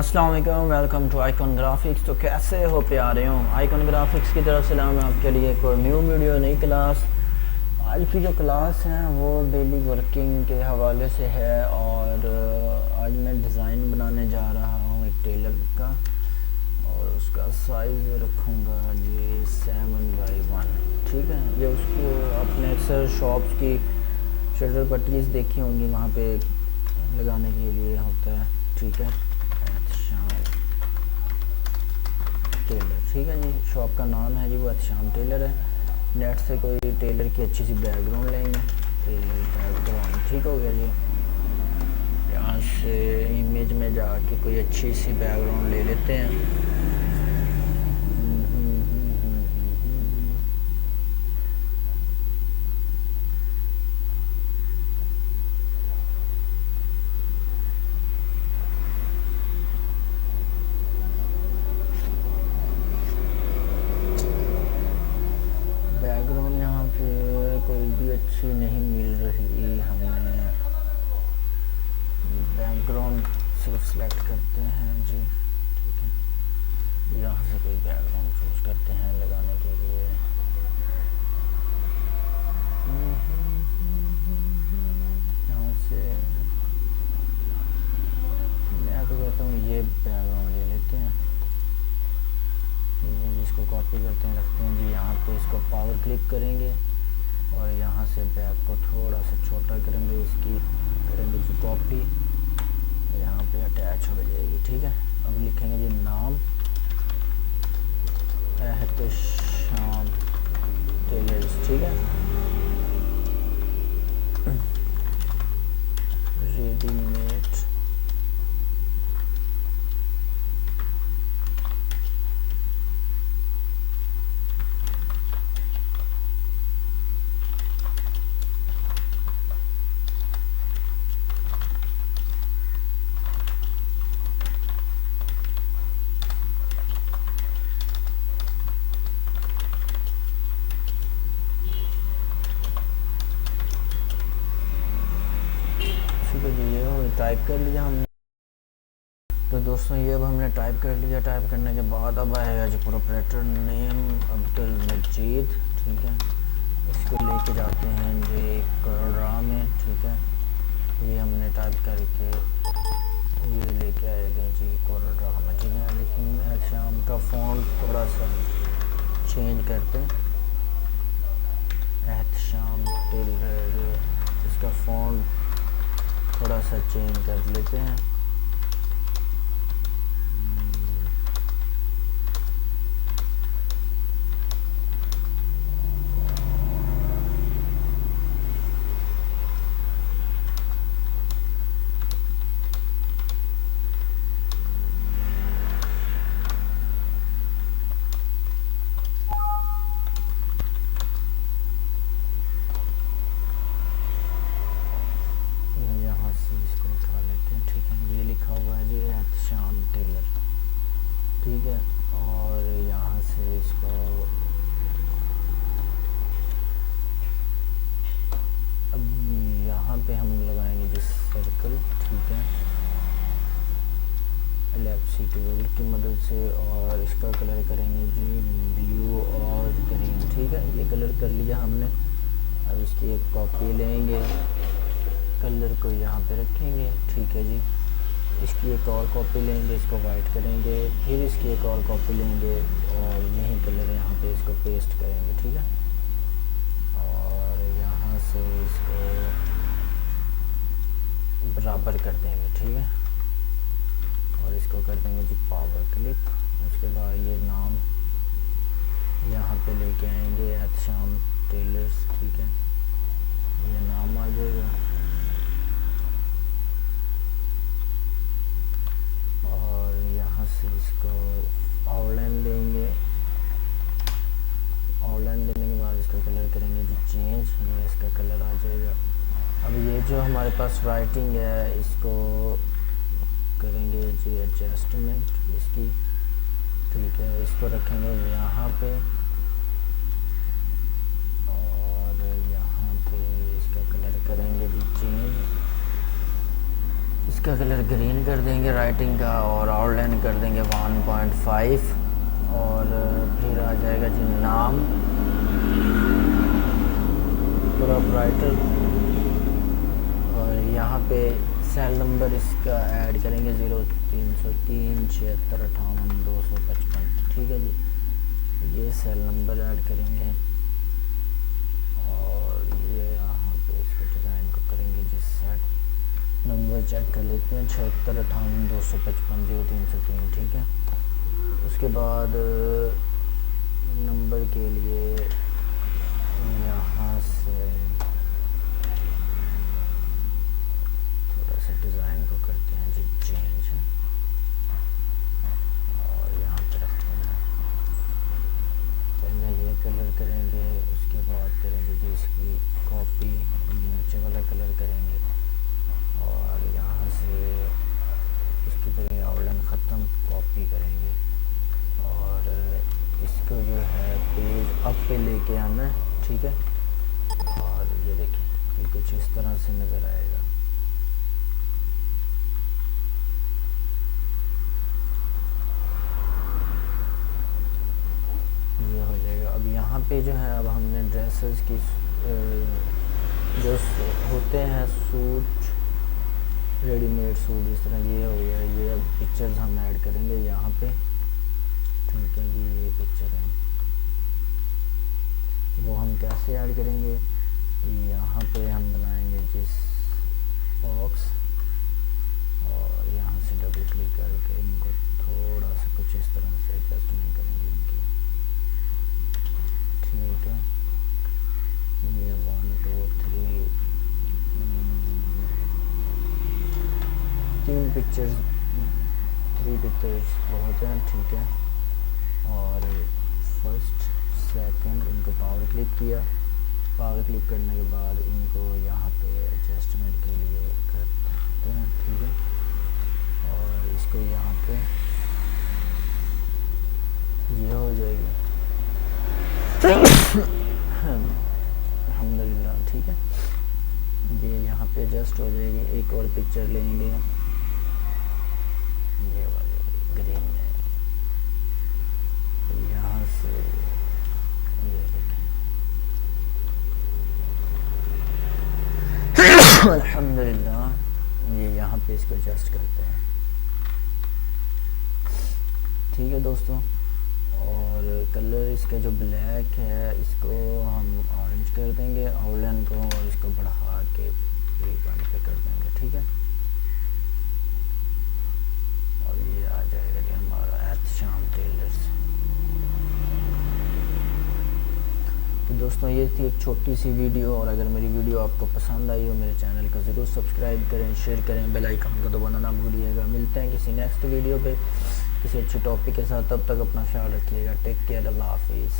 अस्सलाम वालेकुम, welcome to icon graphics. तो कैसे हो प्यारे हो? आइकॉन ग्राफिक्स की तरफ से लाऊं मैं आपके लिए एक और न्यू वीडियो, नई क्लास। आज की जो क्लास है वो डेली वर्किंग के हवाले से है और आज मैं डिज़ाइन बनाने जा रहा हूँ एक टेलर का, और उसका साइज़ रखूँगा जी 7x1। ठीक है, ये उसको आपने अक्सर शॉप्स की शटर पट्टीज देखी होंगी, वहाँ पे लगाने के लिए होता है। ठीक है, एहतशाम टेलर। ठीक है जी, शॉप का नाम है जी वो एहतशाम टेलर है। नेट से कोई टेलर की अच्छी सी बैकग्राउंड लेंगे, टेलर बैकग्राउंड। ठीक हो गया जी। यहाँ से इमेज में जाके कोई अच्छी सी बैकग्राउंड ले लेते हैं। बैकग्राउंड यहाँ पे कोई भी अच्छी नहीं मिल रही हमें। बैकग्राउंड सिर्फ सेलेक्ट करते हैं जी। ठीक है, यहाँ से कोई बैकग्राउंड चूज़ करते हैं लगाने के लिए। यहाँ से मैं तो कहता हूँ ये बैकग्राउंड ले लेते हैं, जिसको कॉपी करते हैं रखते हैं जी। यहाँ पे इसको पावर क्लिक करेंगे और यहाँ से बैक को थोड़ा सा छोटा करेंगे, इसकी करेंगे जी कॉपी, यहाँ पे अटैच हो जाएगी। ठीक है, अब लिखेंगे जी नाम एहतशाम टेलर्स। ठीक है, रेडीमेड टाइप कर लिया हमने। तो दोस्तों ये अब हमने टाइप कर लिया। टाइप करने के बाद अब आएगा जी प्रोप्राइटर नेम अब्दुल मजीद। ठीक है, इसको लेके जाते हैं जी कोरा में। ठीक है, ये हमने टाइप करके ये लेके आएगा जी कोरा में। ठीक है, लेकिन अच्छा हम का फ़ॉन्ट थोड़ा सा चेंज करते हैं। एहतशाम टेलर, इसका फ़ॉन्ट थोड़ा सा चेंज कर लेते हैं। यहाँ से इसको उठा लेते हैं। ठीक है, ये लिखा हुआ है जी एहतशाम टेलर। ठीक है, और यहाँ से इसको अब यहाँ पे हम लगाएंगे जी सर्कल। ठीक है, एलिप्सी टूल की मदद से, और इसका कलर करेंगे जी ब्लू और ग्रीन। ठीक है, ये कलर कर लिया हमने। अब इसकी एक कॉपी लेंगे, कलर को यहाँ पे रखेंगे। ठीक है जी, इसकी एक और कॉपी लेंगे, इसको वाइट करेंगे, फिर इसकी एक और कॉपी लेंगे और यही कलर यहाँ पे इसको पेस्ट करेंगे। ठीक है, और यहाँ से इसको बराबर कर देंगे। ठीक है, और इसको कर देंगे जी पावर क्लिक। उसके बाद ये नाम यहाँ पे लेके आएंगे एहतशाम टेलर्स। ठीक है, ये नाम आ जाएगा, और यहाँ से इसको आउटलाइन देंगे। आउटलाइन देने के बाद इसका कलर करेंगे जी चेंज, ये इसका कलर आ जाएगा। अब ये जो हमारे पास राइटिंग है इसको करेंगे जी एडजस्टमेंट इसकी। ठीक है, इसको रखेंगे यहाँ पे, और यहाँ पे इसका कलर करेंगे जी चेंज। इसका कलर ग्रीन कर देंगे राइटिंग का, और आउटलाइन कर देंगे 1.5, और फिर आ जाएगा जी नाम प्रोप्राइटर, और यहाँ पे सेल नंबर इसका ऐड करेंगे 030376585255। ठीक है जी, ये सेल नंबर ऐड करेंगे, और ये यहाँ पे इसको डिज़ाइन को करेंगे जी सेट। नंबर चेक कर लेते हैं 765825500303। ठीक है, उसके बाद नंबर के लिए यहाँ से थोड़ा सा डिज़ाइन को करते हैं जी चेंज, और यहाँ पे रखते हैं पहले ये कलर करेंगे, उसके बाद करेंगे जी इसकी कॉपी, नीचे वाला कलर करेंगे, और यहाँ से इसकी करेंगे आउटलाइन ख़त्म, कॉपी करेंगे, और इसको जो है पेज अप पे लेके आना है। ठीक है, और ये देखिए ये कुछ इस तरह से नज़र आएगा। ये हो जाएगा। अब यहाँ पे जो है, अब हमने ड्रेसेस की जो होते हैं सूट, रेडीमेड सूट इस तरह, ये हो गया। ये अब पिक्चर्स हम ऐड करेंगे यहाँ पे। ठीक है जी, ये पिक्चर है, वो हम कैसे ऐड करेंगे, यहाँ पे हम बनाएंगे जिस बॉक्स, और यहाँ से डबल क्लिक करके इनको थोड़ा सा कुछ इस तरह से एडजस्टमेंट करेंगे इनकी। ठीक है, ये 1 2 3 3 पिक्चर्स बहुत हैं। ठीक है, और फर्स्ट सेकंड इनको पावर क्लिक किया, पावर क्लिक करने के बाद इनको यहाँ पे एडजस्टमेंट के लिए करते हैं। ठीक है, और इसको यहाँ पे ये हो जाएगी अल्हम्दुलिल्लाह। ठीक है, ये यहाँ पे एडजस्ट हो जाएगी। एक और पिक्चर लेंगे, ये वाली ग्रीन में, यहाँ से ये देखें अल्हम्दुलिल्लाह। ये यहाँ पे इसको एडजस्ट करते हैं। ठीक है दोस्तों, और कलर इसका जो ब्लैक है इसको हम ऑरेंज कर देंगे, आउटलाइन को, और इसको बढ़ा के 3 पे कर देंगे। ठीक है, और ये आ जाएगा जी हमारा एहतशाम टेलर्स। तो दोस्तों ये थी एक छोटी सी वीडियो, और अगर मेरी वीडियो आपको पसंद आई हो मेरे चैनल को ज़रूर सब्सक्राइब करें, शेयर करें, बेल आइकन को दबाना ना भूलिएगा। मिलते हैं किसी नेक्स्ट वीडियो पे किसी अच्छे टॉपिक के साथ, तब तक अपना ख्याल रखिएगा। टेक केयर, अल्लाह हाफिज़।